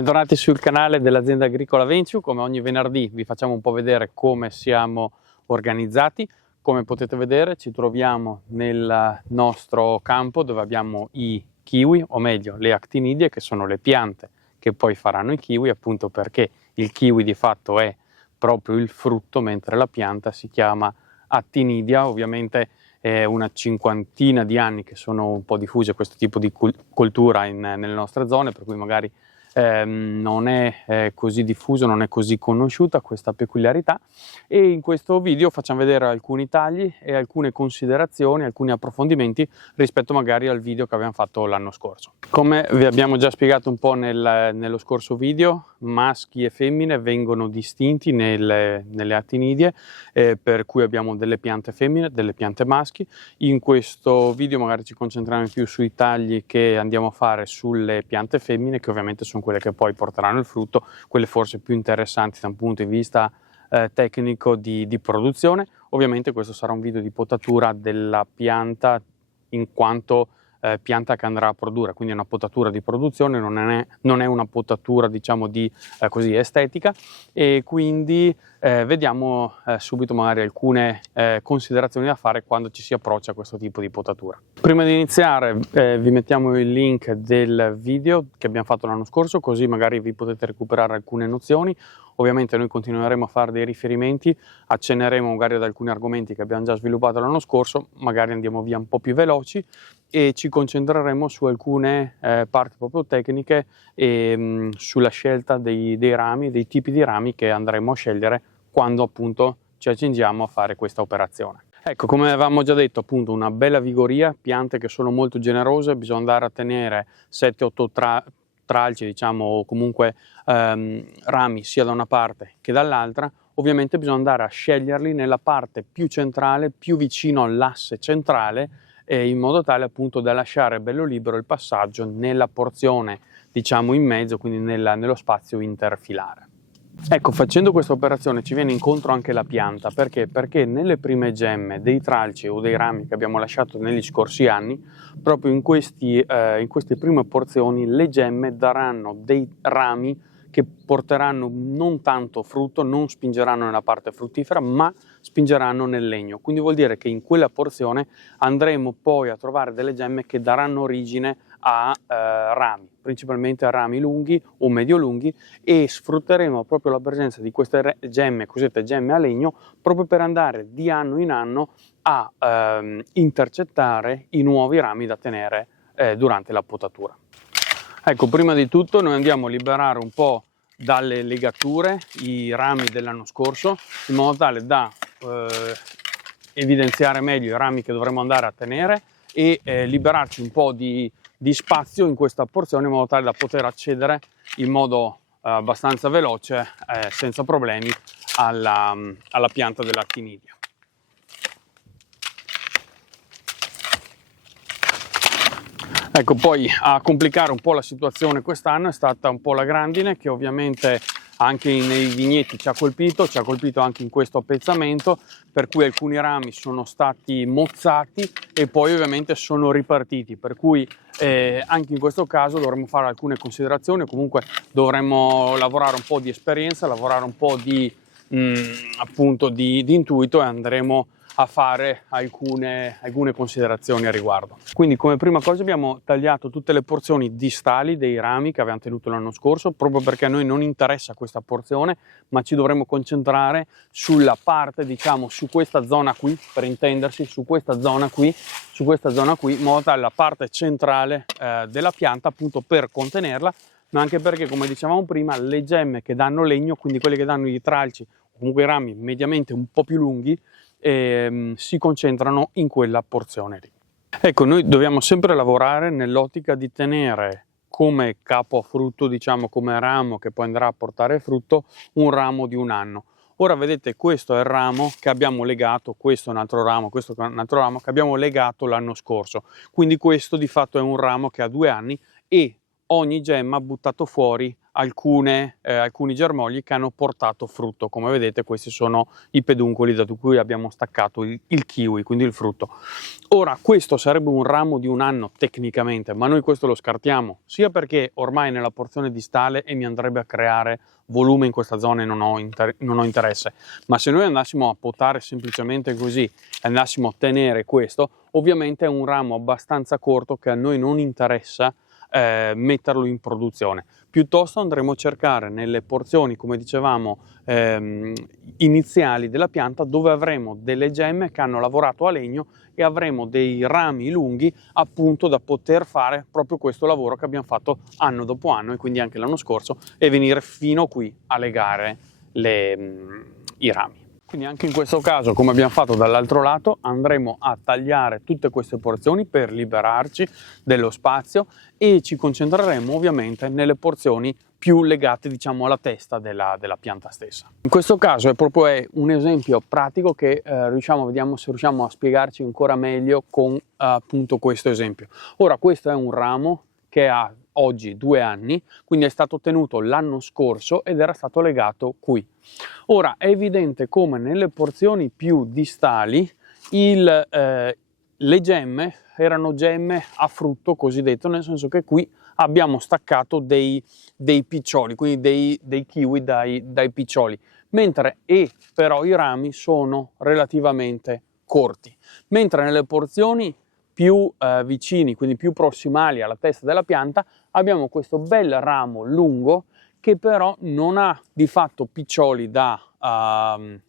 Bentornati sul canale dell'azienda agricola Venture. Come ogni venerdì vi facciamo un po' vedere come siamo organizzati. Come potete vedere ci troviamo nel nostro campo dove abbiamo i kiwi, o meglio le actinidie, che sono le piante che poi faranno i kiwi, appunto perché il kiwi di fatto è proprio il frutto, mentre la pianta si chiama attinidia. Ovviamente è una cinquantina di anni che sono un po' diffuse questo tipo di coltura nelle nostre zone, per cui magari non è così diffuso, non è così conosciuta questa peculiarità, e in questo video facciamo vedere alcuni tagli e alcune considerazioni, alcuni approfondimenti rispetto magari al video che abbiamo fatto l'anno scorso. Come vi abbiamo già spiegato un po' nello scorso video, maschi e femmine vengono distinti nelle attinidie, per cui abbiamo delle piante femmine, delle piante maschi. In questo video magari ci concentriamo più sui tagli che andiamo a fare sulle piante femmine, che ovviamente sono quelle che poi porteranno il frutto, quelle forse più interessanti da un punto di vista tecnico di produzione. Ovviamente questo sarà un video di potatura della pianta in quanto pianta che andrà a produrre, quindi è una potatura di produzione, non è una potatura diciamo di così estetica, e quindi vediamo subito magari alcune considerazioni da fare quando ci si approccia a questo tipo di potatura. Prima di iniziare vi mettiamo il link del video che abbiamo fatto l'anno scorso, così magari vi potete recuperare alcune nozioni. Ovviamente noi continueremo a fare dei riferimenti, accenneremo magari ad alcuni argomenti che abbiamo già sviluppato l'anno scorso, magari andiamo via un po' più veloci e ci concentreremo su alcune parti proprio tecniche e sulla scelta dei rami, dei tipi di rami che andremo a scegliere quando appunto ci accingiamo a fare questa operazione. Ecco, come avevamo già detto, appunto una bella vigoria, piante che sono molto generose, bisogna andare a tenere 7-8 tralci, diciamo, o comunque rami sia da una parte che dall'altra. Ovviamente bisogna andare a sceglierli nella parte più centrale, più vicino all'asse centrale, in modo tale appunto da lasciare bello libero il passaggio nella porzione diciamo in mezzo, quindi nello spazio interfilare. Ecco, facendo questa operazione ci viene incontro anche la pianta. Perché? Perché nelle prime gemme dei tralci o dei rami che abbiamo lasciato negli scorsi anni, proprio in queste prime porzioni le gemme daranno dei rami che porteranno non tanto frutto, non spingeranno nella parte fruttifera, ma spingeranno nel legno. Quindi vuol dire che in quella porzione andremo poi a trovare delle gemme che daranno origine a rami, principalmente a rami lunghi o medio lunghi, e sfrutteremo proprio la presenza di queste gemme, cosiddette gemme a legno, proprio per andare di anno in anno a intercettare i nuovi rami da tenere durante la potatura. Ecco, prima di tutto noi andiamo a liberare un po' dalle legature i rami dell'anno scorso, in modo tale da evidenziare meglio i rami che dovremo andare a tenere e liberarci un po' di spazio in questa porzione, in modo tale da poter accedere in modo abbastanza veloce, senza problemi, alla pianta dell'actinidia. Ecco, poi a complicare un po' la situazione quest'anno è stata un po' la grandine, che ovviamente anche nei vigneti ci ha colpito anche in questo appezzamento, per cui alcuni rami sono stati mozzati e poi ovviamente sono ripartiti, per cui anche in questo caso dovremmo fare alcune considerazioni, o comunque dovremmo lavorare un po' di esperienza, lavorare un po' di appunto di intuito, e andremo a fare alcune considerazioni a riguardo. Quindi come prima cosa abbiamo tagliato tutte le porzioni distali dei rami che abbiamo tenuto l'anno scorso, proprio perché a noi non interessa questa porzione, ma ci dovremo concentrare sulla parte, diciamo, su questa zona qui, per intendersi, su questa zona qui, in modo tale la parte centrale della pianta, appunto per contenerla, ma anche perché, come dicevamo prima, le gemme che danno legno, quindi quelle che danno i tralci, comunque i rami mediamente un po' più lunghi, si concentrano in quella porzione lì. Ecco, noi dobbiamo sempre lavorare nell'ottica di tenere come capo a frutto, diciamo come ramo che poi andrà a portare frutto, un ramo di un anno. Ora vedete, questo è il ramo che abbiamo legato, questo è un altro ramo, questo è un altro ramo che abbiamo legato l'anno scorso, quindi questo di fatto è un ramo che ha 2 anni, e ogni gemma ha buttato fuori alcuni germogli che hanno portato frutto. Come vedete, questi sono i peduncoli da cui abbiamo staccato il kiwi, quindi il frutto. Ora, questo sarebbe un ramo di un anno tecnicamente, ma noi questo lo scartiamo, sia perché ormai nella porzione distale e mi andrebbe a creare volume in questa zona e non ho interesse, ma se noi andassimo a potare semplicemente così e andassimo a tenere questo, ovviamente è un ramo abbastanza corto che a noi non interessa metterlo in produzione. Piuttosto andremo a cercare nelle porzioni, come dicevamo, iniziali della pianta, dove avremo delle gemme che hanno lavorato a legno e avremo dei rami lunghi appunto da poter fare proprio questo lavoro che abbiamo fatto anno dopo anno e quindi anche l'anno scorso, e venire fino qui a legare i rami. Quindi anche in questo caso, come abbiamo fatto dall'altro lato, andremo a tagliare tutte queste porzioni per liberarci dello spazio e ci concentreremo ovviamente nelle porzioni più legate, diciamo, alla testa della pianta stessa. In questo caso è proprio un esempio pratico che vediamo se riusciamo a spiegarci ancora meglio con appunto questo esempio. Ora, questo è un ramo che ha oggi 2 anni, quindi è stato tenuto l'anno scorso ed era stato legato qui. Ora è evidente come nelle porzioni più distali le gemme erano gemme a frutto cosiddetto, nel senso che qui abbiamo staccato dei piccioli, quindi dei kiwi dai piccioli, però i rami sono relativamente corti, mentre nelle porzioni più vicini, quindi più prossimali alla testa della pianta, abbiamo questo bel ramo lungo che però non ha di fatto piccioli da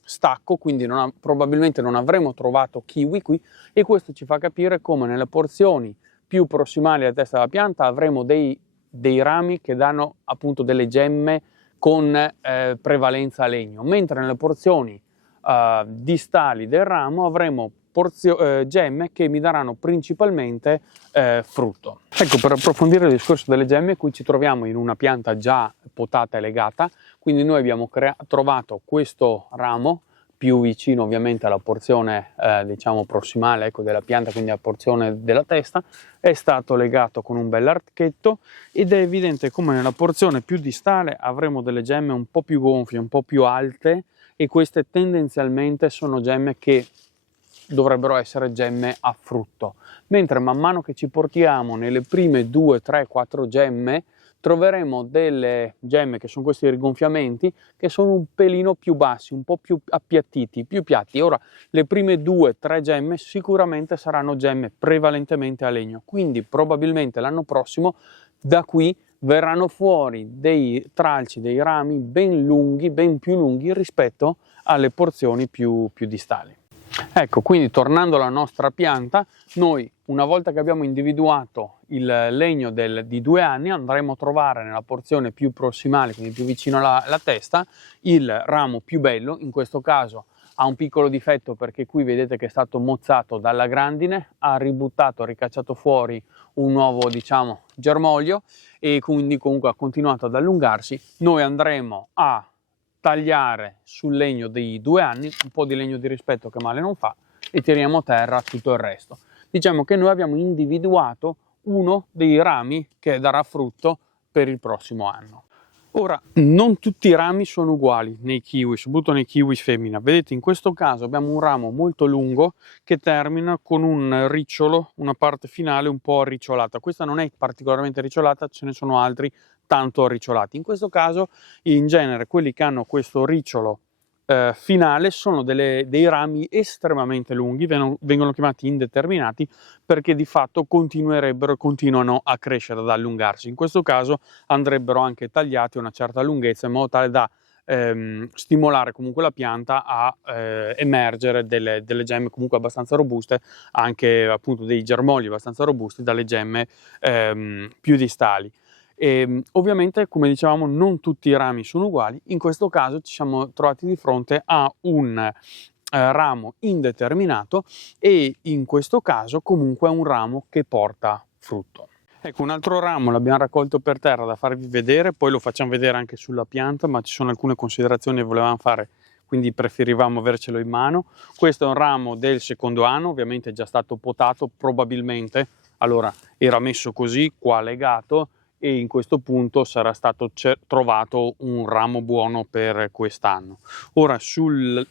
stacco, quindi probabilmente non avremo trovato kiwi qui, e questo ci fa capire come nelle porzioni più prossimali alla testa della pianta avremo dei rami che danno appunto delle gemme con prevalenza a legno, mentre nelle porzioni distali del ramo avremo gemme che mi daranno principalmente frutto. Ecco, per approfondire il discorso delle gemme, qui ci troviamo in una pianta già potata e legata, quindi noi abbiamo trovato questo ramo più vicino ovviamente alla porzione diciamo prossimale, ecco, della pianta, quindi alla porzione della testa, è stato legato con un bel archetto ed è evidente come nella porzione più distale avremo delle gemme un po' più gonfie, un po' più alte, e queste tendenzialmente sono gemme che dovrebbero essere gemme a frutto, mentre man mano che ci portiamo nelle prime 2, 3, 4 gemme troveremo delle gemme che sono questi rigonfiamenti che sono un pelino più bassi, un po' più appiattiti, più piatti. Ora le prime 2, 3 gemme sicuramente saranno gemme prevalentemente a legno, quindi probabilmente l'anno prossimo da qui verranno fuori dei tralci, dei rami ben lunghi, ben più lunghi rispetto alle porzioni più distali. Ecco, quindi tornando alla nostra pianta, noi una volta che abbiamo individuato il legno di 2 anni andremo a trovare nella porzione più prossimale, quindi più vicino alla testa, il ramo più bello. In questo caso ha un piccolo difetto perché qui vedete che è stato mozzato dalla grandine, ha ricacciato fuori un nuovo, diciamo, germoglio, e quindi comunque ha continuato ad allungarsi. Noi andremo a tagliare sul legno dei 2 anni, un po' di legno di rispetto che male non fa, e tiriamo a terra tutto il resto. Diciamo che noi abbiamo individuato uno dei rami che darà frutto per il prossimo anno. Ora, non tutti i rami sono uguali nei kiwi, soprattutto nei kiwi femmina. Vedete, in questo caso abbiamo un ramo molto lungo che termina con un ricciolo, una parte finale un po' arricciolata. Questa non è particolarmente ricciolata, ce ne sono altri tanto arricciolati. In questo caso, in genere, quelli che hanno questo ricciolo finale sono dei rami estremamente lunghi, vengono chiamati indeterminati perché di fatto continuano a crescere, ad allungarsi. In questo caso andrebbero anche tagliati a una certa lunghezza in modo tale da stimolare comunque la pianta a emergere delle gemme comunque abbastanza robuste, anche appunto dei germogli abbastanza robusti dalle gemme più distali. Ovviamente, come dicevamo, non tutti i rami sono uguali. In questo caso ci siamo trovati di fronte a un ramo indeterminato, e in questo caso comunque è un ramo che porta frutto. Ecco, un altro ramo l'abbiamo raccolto per terra da farvi vedere, poi lo facciamo vedere anche sulla pianta, ma ci sono alcune considerazioni che volevamo fare, quindi preferivamo avercelo in mano. Questo è un ramo del secondo anno, ovviamente è già stato potato, probabilmente, allora era messo così, qua legato, e in questo punto sarà stato trovato un ramo buono per quest'anno. Ora,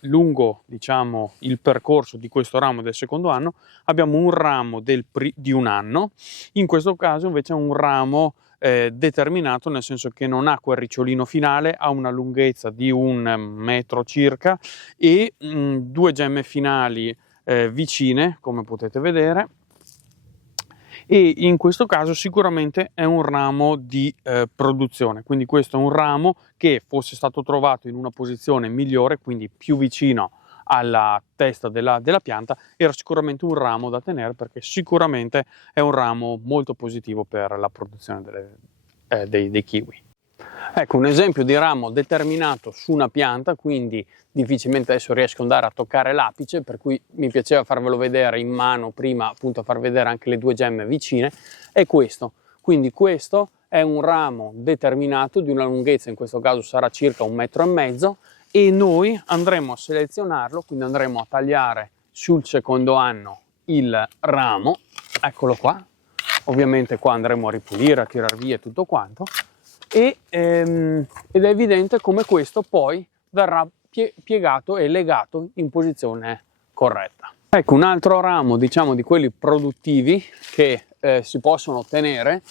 lungo, diciamo, il percorso di questo ramo del secondo anno abbiamo un ramo di un anno, in questo caso invece è un ramo determinato, nel senso che non ha quel ricciolino finale, ha una lunghezza di 1 metro circa e 2 gemme finali vicine, come potete vedere, e in questo caso sicuramente è un ramo di produzione, quindi questo è un ramo che fosse stato trovato in una posizione migliore, quindi più vicino alla testa della pianta, era sicuramente un ramo da tenere, perché sicuramente è un ramo molto positivo per la produzione dei kiwi. Ecco un esempio di ramo determinato su una pianta, quindi difficilmente adesso riesco ad andare a toccare l'apice, per cui mi piaceva farvelo vedere in mano prima, appunto a far vedere anche le 2 gemme vicine. È questo, quindi questo è un ramo determinato di una lunghezza, in questo caso sarà circa 1,5 metri, e noi andremo a selezionarlo, quindi andremo a tagliare sul secondo anno il ramo, eccolo qua, ovviamente qua andremo a ripulire, a tirar via tutto quanto, ed è evidente come questo poi verrà piegato e legato in posizione corretta. Ecco un altro ramo, diciamo, di quelli produttivi che si possono ottenere,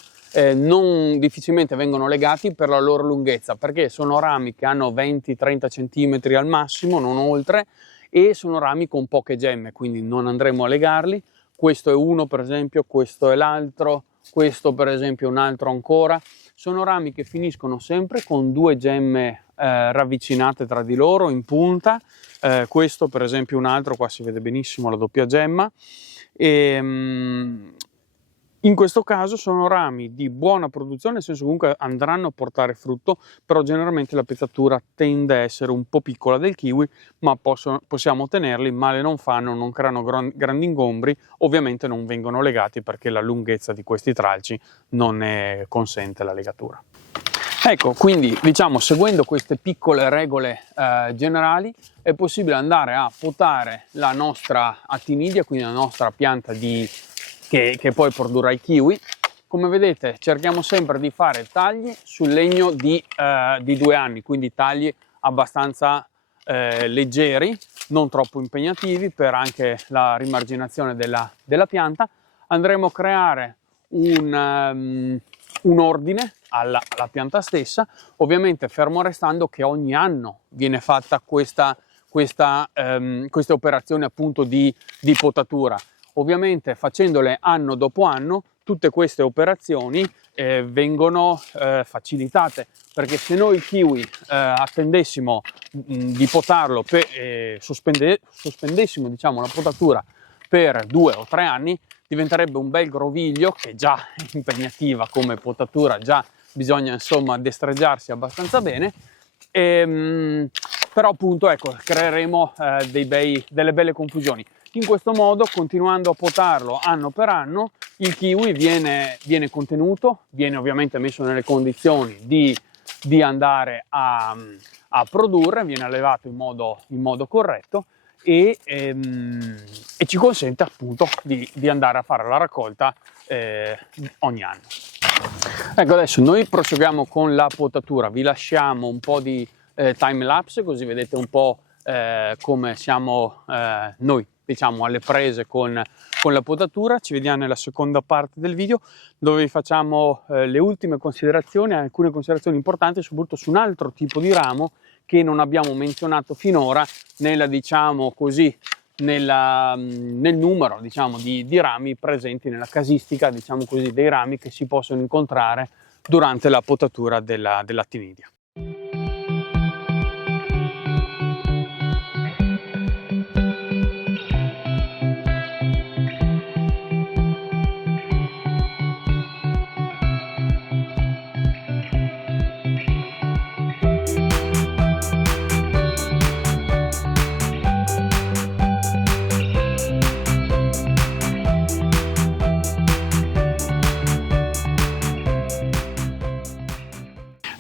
non difficilmente vengono legati per la loro lunghezza, perché sono rami che hanno 20-30 cm al massimo, non oltre, e sono rami con poche gemme, quindi non andremo a legarli. Questo è uno per esempio, questo è l'altro, questo per esempio è un altro ancora. Sono rami che finiscono sempre con 2 gemme ravvicinate tra di loro in punta. Questo per esempio un altro, qua si vede benissimo la doppia gemma. In questo caso sono rami di buona produzione, nel senso che comunque andranno a portare frutto, però generalmente la pezzatura tende a essere un po' piccola del kiwi, ma possiamo tenerli, male non fanno, non creano grandi ingombri, ovviamente non vengono legati perché la lunghezza di questi tralci non ne consente la legatura. Ecco, quindi diciamo, seguendo queste piccole regole generali è possibile andare a potare la nostra attinidia, quindi la nostra pianta che poi produrrà i kiwi. Come vedete cerchiamo sempre di fare tagli sul legno di 2 anni, quindi tagli abbastanza leggeri, non troppo impegnativi per anche la rimarginazione della pianta. Andremo a creare un ordine alla pianta stessa, ovviamente fermo restando che ogni anno viene fatta queste operazioni appunto di potatura. Ovviamente facendole anno dopo anno tutte queste operazioni vengono facilitate, perché se noi il kiwi attendessimo di potarlo sospendessimo diciamo la potatura per 2 o 3 anni, diventerebbe un bel groviglio, che già è impegnativa come potatura, già bisogna insomma destreggiarsi abbastanza bene, però appunto ecco creeremo delle belle confusioni. In questo modo, continuando a potarlo anno per anno, il kiwi viene contenuto, viene ovviamente messo nelle condizioni di andare a produrre, viene allevato in modo corretto e ci consente appunto di andare a fare la raccolta ogni anno. Ecco, adesso noi proseguiamo con la potatura, vi lasciamo un po' di time lapse così vedete un po' come siamo noi, diciamo, alle prese con la potatura. Ci vediamo nella seconda parte del video, dove vi facciamo le ultime considerazioni, alcune considerazioni importanti soprattutto su un altro tipo di ramo che non abbiamo menzionato finora diciamo così, nel numero diciamo di rami presenti nella casistica, diciamo così, dei rami che si possono incontrare durante la potatura dell'attinidia.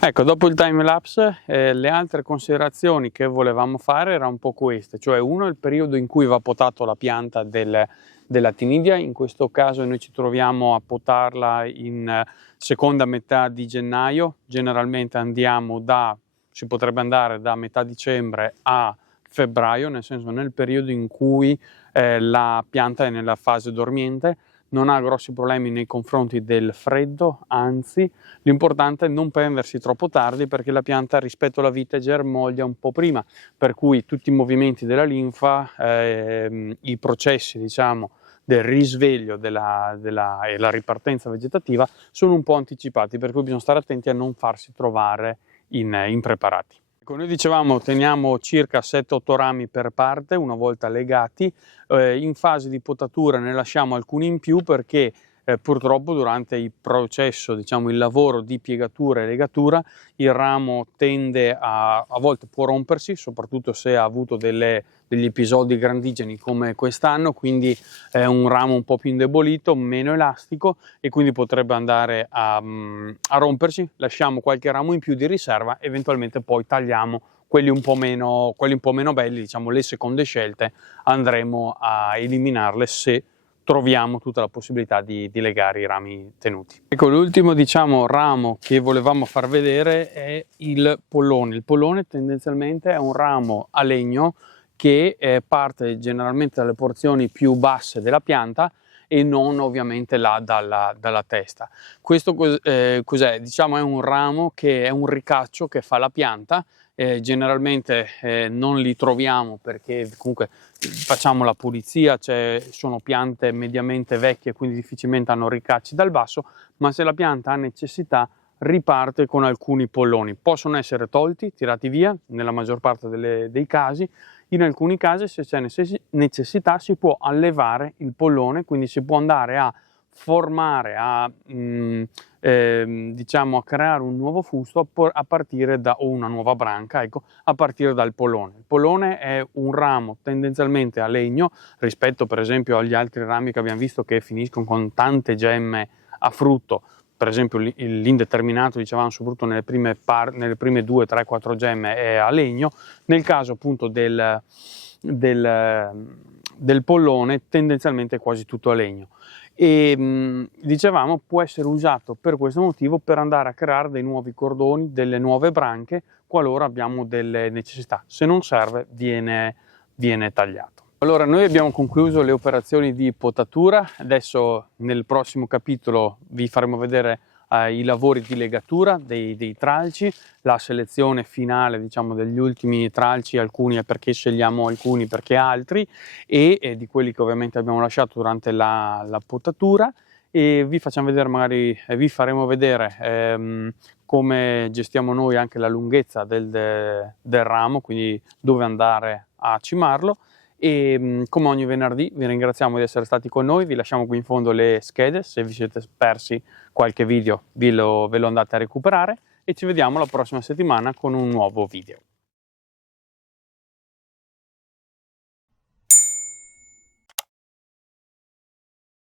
Ecco, dopo il time lapse, le altre considerazioni che volevamo fare erano un po' queste, cioè uno, il periodo in cui va potato la pianta della Tinidia. In questo caso noi ci troviamo a potarla in seconda metà di gennaio, generalmente si potrebbe andare da metà dicembre a febbraio, nel senso nel periodo in cui la pianta è nella fase dormiente. Non ha grossi problemi nei confronti del freddo, anzi l'importante è non prendersi troppo tardi, perché la pianta rispetto alla vite germoglia un po' prima, per cui tutti i movimenti della linfa, i processi diciamo del risveglio e la ripartenza vegetativa sono un po' anticipati, per cui bisogna stare attenti a non farsi trovare impreparati. Noi dicevamo teniamo circa 7-8 rami per parte una volta legati. In fase di potatura ne lasciamo alcuni in più perché purtroppo durante il processo, diciamo il lavoro di piegatura e legatura, il ramo tende a volte può rompersi, soprattutto se ha avuto degli episodi grandigeni come quest'anno, quindi è un ramo un po' più indebolito, meno elastico, e quindi potrebbe andare a rompersi. Lasciamo qualche ramo in più di riserva, eventualmente poi tagliamo quelli un po' meno belli, diciamo le seconde scelte andremo a eliminarle se troviamo tutta la possibilità di legare i rami tenuti. Ecco, l'ultimo diciamo ramo che volevamo far vedere è il pollone. Il pollone tendenzialmente è un ramo a legno che parte generalmente dalle porzioni più basse della pianta e non ovviamente là dalla testa. Questo cos'è? Diciamo è un ramo che è un ricaccio che fa la pianta. Generalmente non li troviamo perché comunque facciamo la pulizia, sono piante mediamente vecchie, quindi difficilmente hanno ricacci dal basso, ma se la pianta ha necessità riparte con alcuni polloni. Possono essere tolti, tirati via nella maggior parte dei casi. In alcuni casi, se c'è necessità, si può allevare il pollone, quindi si può andare a formare, diciamo a creare un nuovo fusto a partire o una nuova branca, ecco, a partire dal pollone. Il pollone è un ramo tendenzialmente a legno rispetto per esempio agli altri rami che abbiamo visto che finiscono con tante gemme a frutto. Per esempio l'indeterminato, dicevamo, soprattutto nelle prime 2, 3, 4 gemme è a legno. Nel caso appunto del pollone tendenzialmente è quasi tutto a legno. E dicevamo può essere usato per questo motivo, per andare a creare dei nuovi cordoni, delle nuove branche qualora abbiamo delle necessità. Se non serve viene tagliato. Allora, noi abbiamo concluso le operazioni di potatura. Adesso nel prossimo capitolo vi faremo vedere i lavori di legatura dei tralci, la selezione finale diciamo degli ultimi tralci, alcuni è perché scegliamo alcuni perché altri, e di quelli che ovviamente abbiamo lasciato durante la potatura, e vi facciamo vedere vi faremo vedere come gestiamo noi anche la lunghezza del ramo, quindi dove andare a cimarlo. E come ogni venerdì vi ringraziamo di essere stati con noi, vi lasciamo qui in fondo le schede, se vi siete persi qualche video ve lo andate a recuperare, e ci vediamo la prossima settimana con un nuovo video.